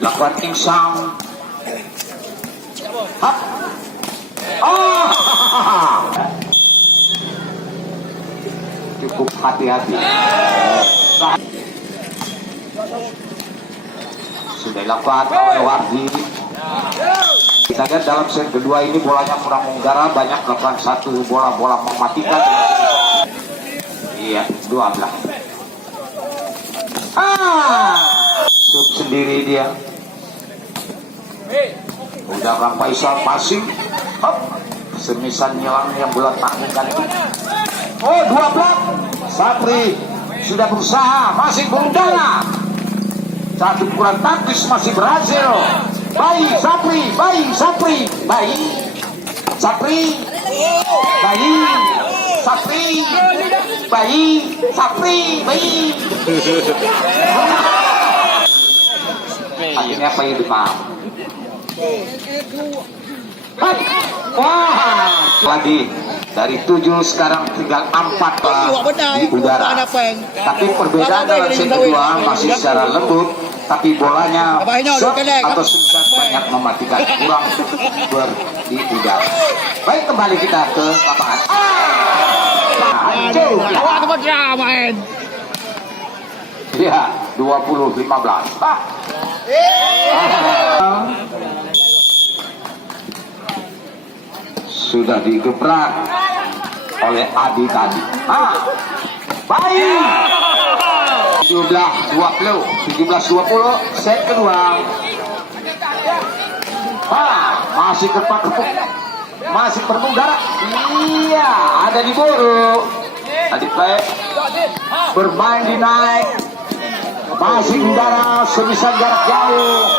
lakukan insang. Hap. Oh. Cukup hati-hati. Sudah dilakukan oleh Wardi. Kita lihat dalam set kedua ini bolanya kurang menggara, banyak melakukan satu bola-bola mematikan. Iya, 12. Shoot sendiri dia. Udah Kang Faisal passing. Hop. Semisan nyelang yang bola tanggungan itu. Oh, 2 blok. Sapri sudah berusaha, masih berudara. Satu kurang taktis masih berhasil. Bayi Sapri, bayi Sapri, bayi Sapri, bayi Sapri, bayi Sapri, bayi. Akhirnya apa yang dipaham? Wah, lagi dari 7 sekarang tinggal 4 di udara. Tapi perbedaan dalam set kedua masih secara lembut, tapi bolanya shot atau singkat banyak mematikan, kurang di udara. Baik, kembali kita ke lapangan. Ya, 20-15. Sudah digebrak oleh Adi tadi. Baik. 17-20 set kedua. Masih kepak-kepuk, masih bermudara. Iya, ada di buru. Tadi baik bermain di naik, masih udara semisal jarak jauh,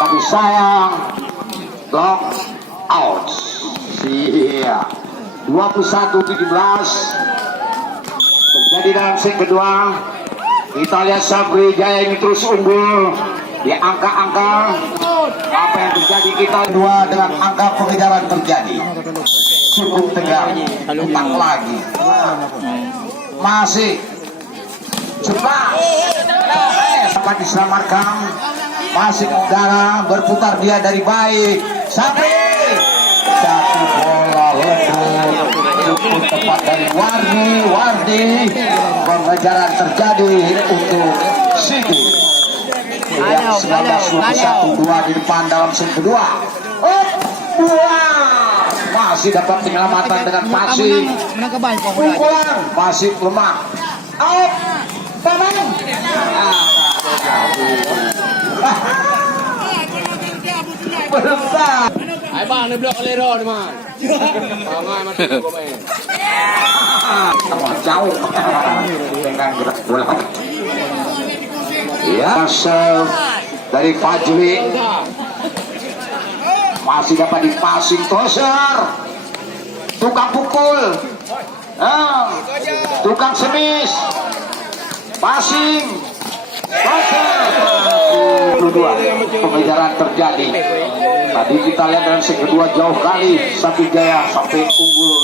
tapi sayang block out. Iya, 21-17 terjadi dalam set kedua. Kita lihat Sabri Jaya ini terus unggul di angka-angka. Apa yang terjadi kita dua dengan angka pengejaran terjadi cukup tegang. Utang lagi masih cepat dapat diselamatkan, masih udara berputar dia dari baik Sabri. Satu bola lembut cukup tepat dari Wardi. Pengejaran terjadi untuk Sigi. Yang 19-21 di depan dalam set kedua. Masih dapat penyelamatan dengan passing. Pukulan masih lemah. Out. Pemain. Berubah. Ay bang, ni-block kalero naman. Pangai mati ko ba yan? Jauh. Dengan gerak bola. Ya, serve dari Fajri. Masih dapat dipasing Toser. Tukang pukul. Tukang semis. Passing. Toser. 22. Pengejaran terjadi. Tadi kita lihat dalam set kedua jauh kali Sakti Jaya sampai unggul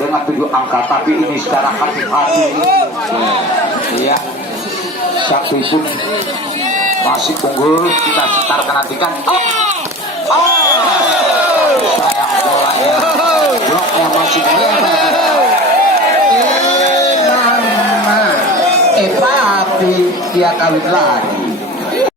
dengan 7 angka, tapi ini secara hati-hati. Iya, Sakti pun masih unggul. Kita setarkan nantikan. Sayang bolanya, bloknya masih lebar. Tapi dia kawin lagi.